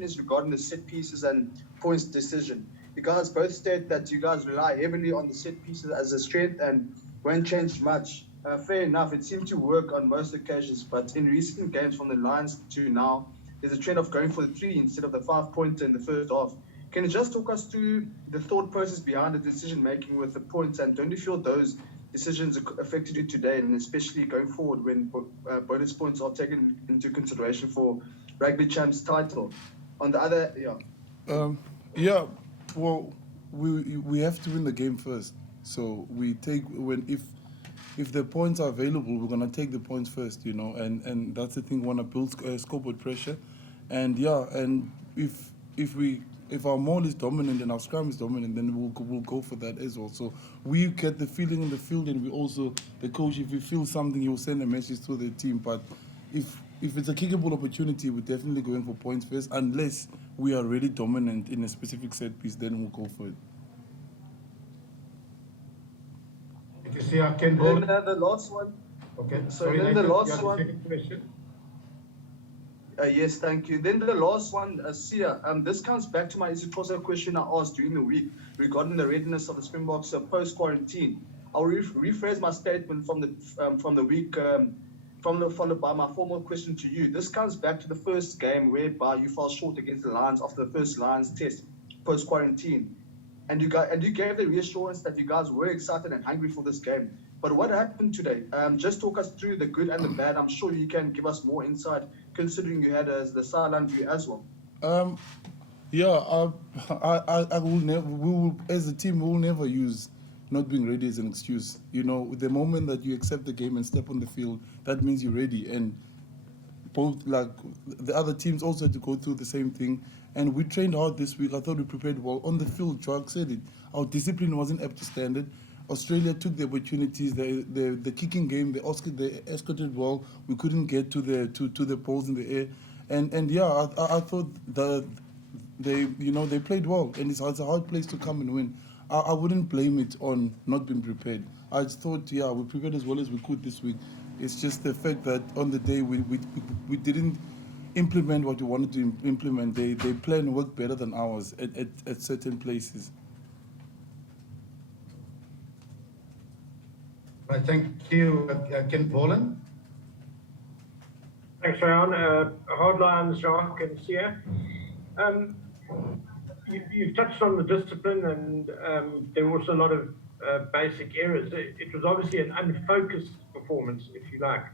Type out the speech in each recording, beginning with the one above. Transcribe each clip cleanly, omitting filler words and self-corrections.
is regarding the set pieces and points decision. You guys both state that you guys rely heavily on the set pieces as a strength and won't change much. Fair enough, it seemed to work on most occasions, but in recent games from the Lions to now, there's a trend of going for the 3 instead of the 5-pointer in the first half. Can you just talk us through the thought process behind the decision making with the points, and don't you feel those decisions affected you today, and especially going forward when bonus points are taken into consideration for Rugby Champ's title? On the other, Yeah, well, we have to win the game first. So we take if the points are available, we're gonna take the points first, you know, and that's the thing. We wanna build scoreboard pressure, and if our maul is dominant and our scrum is dominant, then we'll go for that as well. So we get the feeling in the field, and we also, the coach, if he feels something, he will send a message to the team. But if it's a kickable opportunity, we're definitely going for points first, unless we are really dominant in a specific set piece, then we'll go for it. Thank you, Sia. Ken Ball. then the last one. Okay. So Sorry, then Nathan, the last you had a one. second question? Yes, thank you. Then the last one, Sia, this comes back to my Isitosa question I asked during the week regarding the readiness of the Springboks post-quarantine. I'll rephrase my statement from the week, followed by my formal question to you. This comes back to the first game whereby you fell short against the Lions after the first Lions test post-quarantine. And you gave the reassurance that you guys were excited and hungry for this game. But what happened today? Just talk us through the good and the bad. I'm sure you can give us more insight, considering you had the sideline view as well. I will never. We will, as a team, we will never use not being ready as an excuse. You know, the moment that you accept the game and step on the field, that means you're ready. And both, like, the other teams also had to go through the same thing. And we trained hard this week. I thought we prepared well. On the field, Jacques said it. Our discipline wasn't up to standard. Australia took the opportunities. The kicking game, they escorted well. We couldn't get to the poles in the air. And yeah, I thought they played well. And it's a hard place to come and win. I wouldn't blame it on not being prepared. I just thought, yeah, we prepared as well as we could this week. It's just the fact that on the day we didn't implement what we wanted to implement. They plan worked better than ours at certain places. Right, thank you, Ken Bolan. Thanks, Ryan. Hardlines, Jacques and Sia. You've touched on the discipline, and there were also a lot of basic errors. It was obviously an unfocused performance, if you like.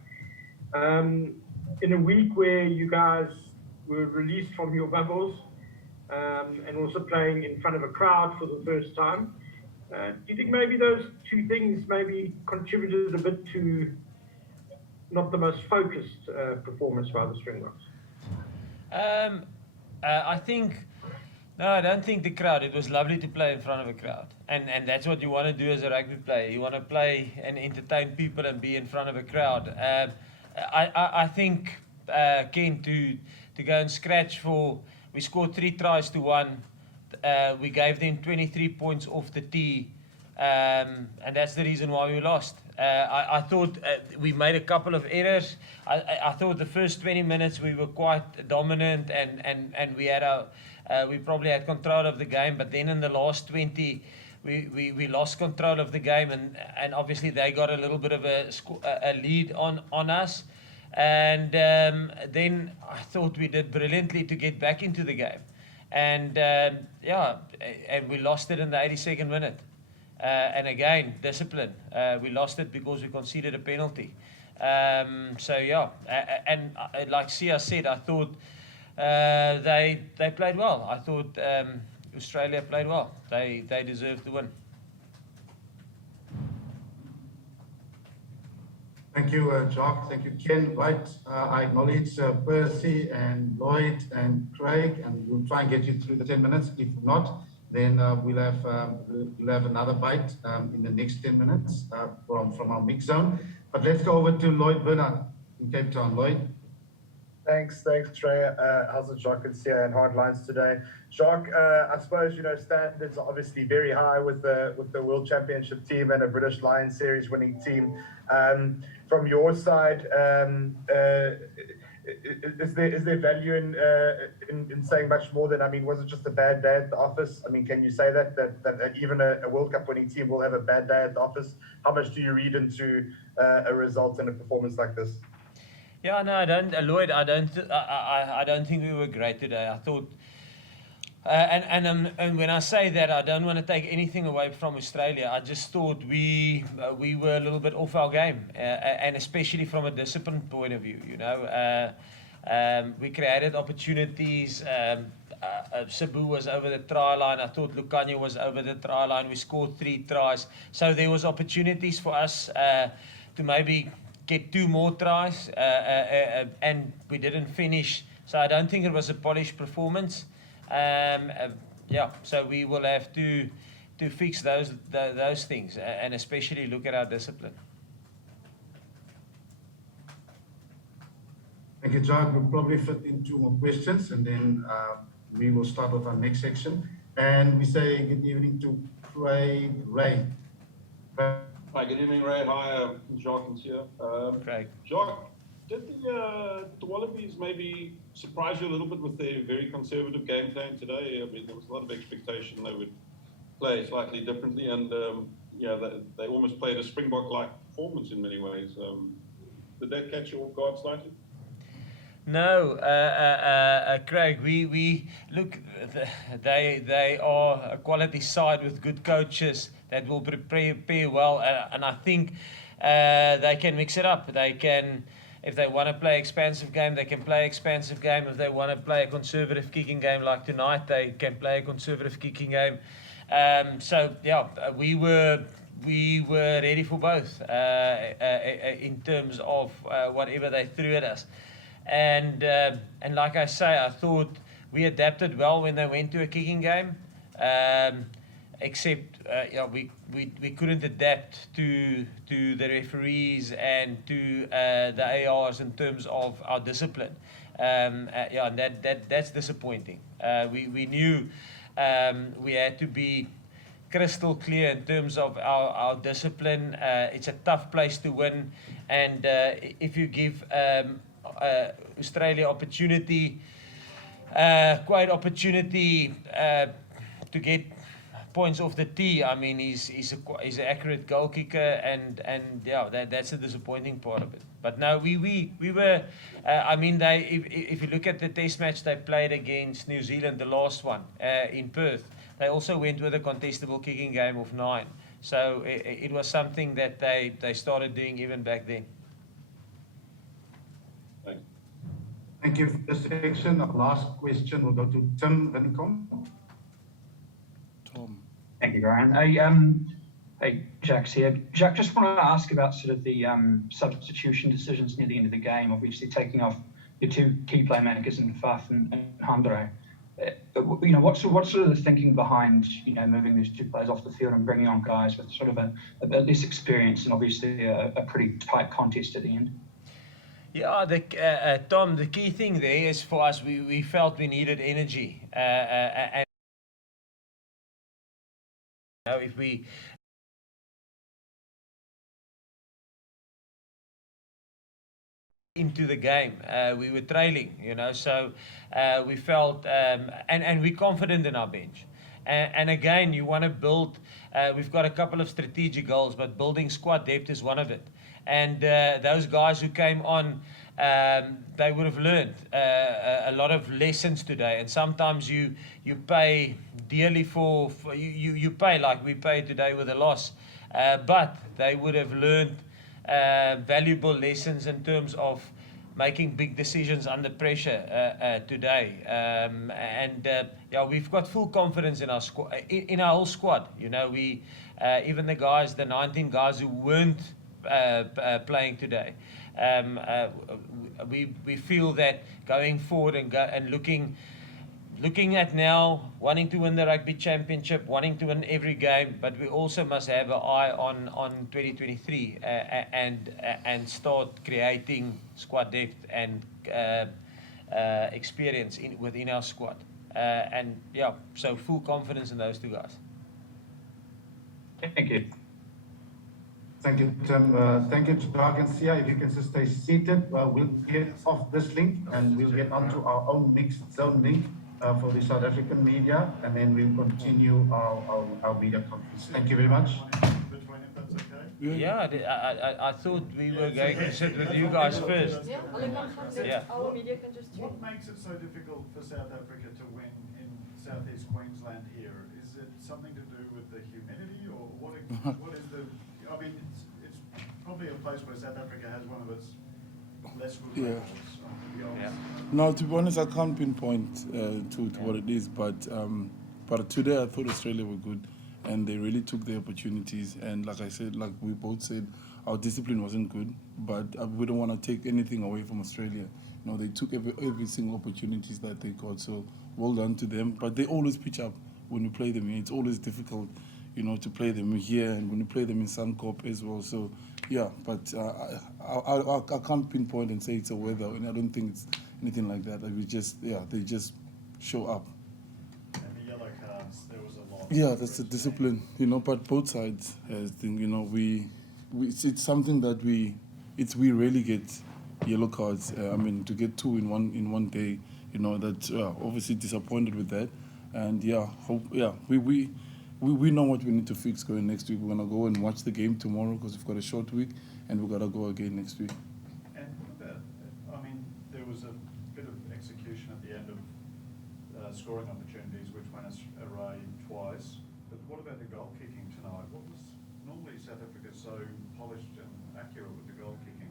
In a week where you guys were released from your bubbles and also playing in front of a crowd for the first time, do you think maybe those two things maybe contributed a bit to not the most focused performance by the Springboks? I don't think the crowd. It was lovely to play in front of a crowd, and that's what you want to do as a rugby player. You want to play and entertain people and be in front of a crowd. I think Ken, to go and scratch for, we scored 3 tries to 1. We gave them 23 points off the tee, and that's the reason why we lost. I thought we made a couple of errors. I thought the first 20 minutes we were quite dominant, and we probably had control of the game, but then in the last 20 we lost control of the game, and obviously they got a little bit of a lead on us, and then I thought we did brilliantly to get back into the game, and and we lost it in the 82nd minute. And again, discipline. We lost it because we conceded a penalty. And like Sia said, I thought they played well. I thought Australia played well. They deserved to win. Thank you, Jacques. Thank you, Ken. Right, I acknowledge Percy and Lloyd and Craig, and we'll try and get you through the 10 minutes. If not, then we'll have another bite in the next 10 minutes from our mix zone. But let's go over to Lloyd Bernard in Cape Town. Lloyd. Thanks, Trey. How's it, Jacques and Sia and Hardlines today? Jacques, I suppose, standards are obviously very high with the World Championship team and a British Lions Series winning team. From your side, is there value in saying much more than, I mean, was it just a bad day at the office? I mean, can you say that even a World Cup winning team will have a bad day at the office? How much do you read into a result and a performance like this? Yeah, no, I don't, Lloyd. I don't think we were great today. I thought, and when I say that, I don't want to take anything away from Australia. I just thought we were a little bit off our game, and especially from a discipline point of view. We created opportunities. Cebu was over the try line. I thought Lukanya was over the try line. We scored 3 tries, so there was opportunities for us to maybe get 2 more tries, and we didn't finish. So I don't think it was a polished performance. Yeah, so we will have to fix those things, and especially look at our discipline. Thank you, Jacques. We'll probably fit in 2 more questions, and then we will start with our next section. And we say good evening to Craig Ray. Hi, good evening, Ray. Hi, Jacques here. Craig. Jacques, did the Wallabies maybe surprise you a little bit with their very conservative game plan today? I mean, there was a lot of expectation they would play slightly differently, and they almost played a Springbok-like performance in many ways. Did that catch you off guard slightly? No, Craig. We look. They are a quality side with good coaches that will prepare well, and I think they can mix it up. They can, if they want to play expansive game, they can play expansive game. If they want to play a conservative kicking game like tonight, they can play a conservative kicking game. So yeah, we were ready for both in terms of whatever they threw at us. And like I say, I thought we adapted well when they went to a kicking game, except we couldn't adapt to the referees and to the ARs in terms of our discipline. And that's disappointing. We knew we had to be crystal clear in terms of our discipline. It's a tough place to win, and if you give Australia opportunity, quite opportunity to get points off the tee. I mean, he's an accurate goal kicker, and yeah, that's a disappointing part of it. But no, we were. I mean, if you look at the Test match they played against New Zealand, the last one in Perth, they also went with a contestable kicking game of 9. So it was something that they started doing even back then. Thank you for this section. Our last question will go to Tim Wincom. Tom. Thank you, Brian. Hey, Jacques here. Jacques, just wanted to ask about sort of the substitution decisions near the end of the game, obviously taking off your 2 key playmakers in Faf and Handro. What sort of the thinking behind, moving these 2 players off the field and bringing on guys with sort of a less experience and obviously a pretty tight contest at the end? Yeah, Tom, the key thing there is for us, we felt we needed energy. And if we into the game, we were trailing, so we felt, and we're confident in our bench. And again, you want to build, we've got a couple of strategic goals, but building squad depth is one of it. And those guys who came on, they would have learned a lot of lessons today. And sometimes you pay dearly for you pay like we paid today with a loss, but they would have learned valuable lessons in terms of making big decisions under pressure today. Yeah, we've got full confidence in our squad, in our whole squad. We even the guys, the 19 guys who weren't playing today. We feel that going forward and looking at now, wanting to win the Rugby Championship, wanting to win every game, but we also must have an eye on 2023 and start creating squad depth and experience within our squad. And yeah, so full confidence in those 2 guys. Thank you. Thank you, Tim. Thank you, Jacques and Sia. If you can just stay seated, we'll get off this link and we'll get onto our own mixed zone link for the South African media, and then we'll continue our media conference. Thank you very much. Between, if that's okay. Yeah, I thought we were going to sit with you guys first. Yeah, Yeah. our media can just check. What makes it so difficult for South Africa to win in southeast Queensland here? Is it something to do with the humidity, or what is the? I mean, it's probably a place where South Africa has one of its less good Yeah. records. To be honest. Yeah. No, to be honest, I can't pinpoint to what it is, but today I thought Australia were good, and they really took their opportunities. And like I said, like we both said, our discipline wasn't good, but we don't want to take anything away from Australia. You know, they took every single opportunities that they got. So well done to them. But they always pitch up when you play them. It's always difficult, you know, to play them here, and when you play them in Suncorp as well. So yeah, but I can't pinpoint and say it's a weather, and I don't think it's anything like that. Like they just show up. And the yellow cards, there was a lot. Yeah, that's the discipline, you know. But both sides, I think, you know, it's something that we rarely get yellow cards. I mean, to get two in one day, you know, that obviously disappointed with that. And we know what we need to fix going next week. We're gonna go and watch the game tomorrow because we've got a short week, and we've got to go again next week. And what about, I mean, there was a bit of execution at the end of scoring opportunities, which went away twice. But what about the goal kicking tonight? What was normally South Africa so polished and accurate with the goal kicking?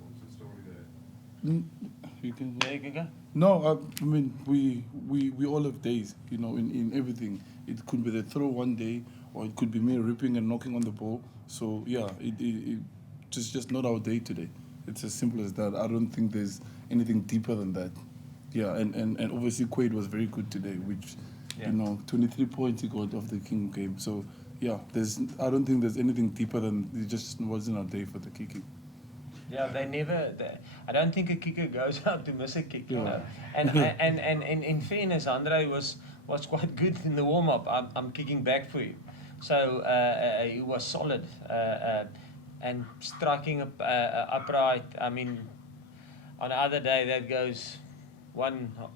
What's the story there? You can. Yeah, you can go. No, I mean we all have days, you know, in everything. It could be the throw one day, or it could be me ripping and knocking on the ball. So yeah, it just not our day today. It's as simple as that. I don't think there's anything deeper than that. Yeah, and obviously Quaid was very good today, which, you know, 23 points he got off the King game. So yeah, I don't think there's anything deeper than it just wasn't our day for the kicking. Yeah, I don't think a kicker goes out to miss a kick. You Yeah. know? And in fairness, Andre was quite good in the warm up. I'm kicking back for you, so he was solid and striking upright. I mean, on the other day that goes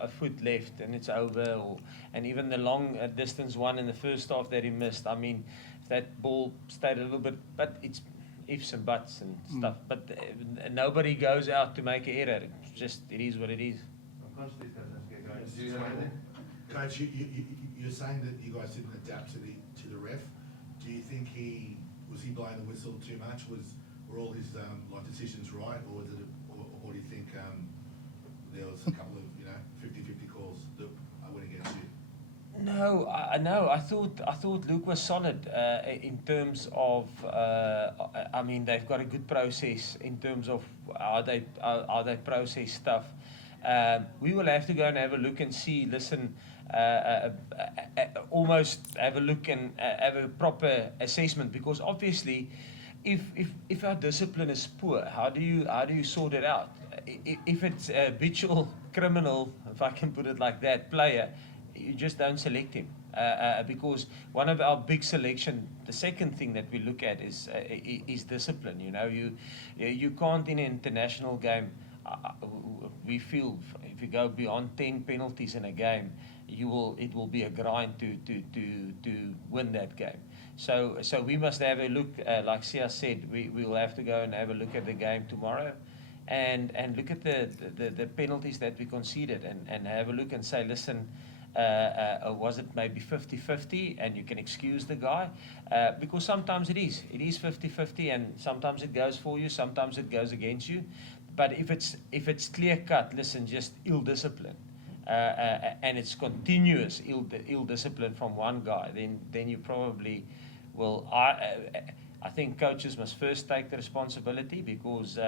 a foot left and it's over, and even the long distance one in the first half that he missed. I mean, if that ball stayed a little bit, but it's ifs and buts and stuff, but nobody goes out to make an error. It's just, it is what it is. Coach, you're saying that you guys didn't adapt to the ref. Do you think was he blowing the whistle too much? Were all his decisions right, or or do you think there was a couple of 50-50 calls that went against you? No, I thought Luke was solid in terms of. I mean, they've got a good process in terms of how they process stuff. We will have to go and have a look and see. Listen, almost have a look and have a proper assessment, because obviously, if our discipline is poor, how do you sort it out? If it's a habitual criminal, if I can put it like that, player, you just don't select him, because one of our big selection, the second thing that we look at is discipline. You know, you can't in an international game. We feel if you go beyond 10 penalties in a game, it will be a grind to win that game. So we must have a look, like Sia said, we will have to go and have a look at the game tomorrow, and look at the penalties that we conceded, and have a look and say, listen, was it maybe 50-50, and you can excuse the guy, because sometimes it is 50-50, and sometimes it goes for you, sometimes it goes against you. But if it's clear cut, listen, just ill discipline, and it's continuous ill discipline from one guy, then you probably will. I think coaches must first take the responsibility, because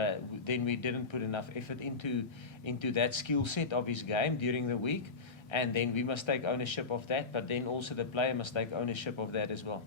then we didn't put enough effort into that skill set of his game during the week, and then we must take ownership of that. But then also the player must take ownership of that as well.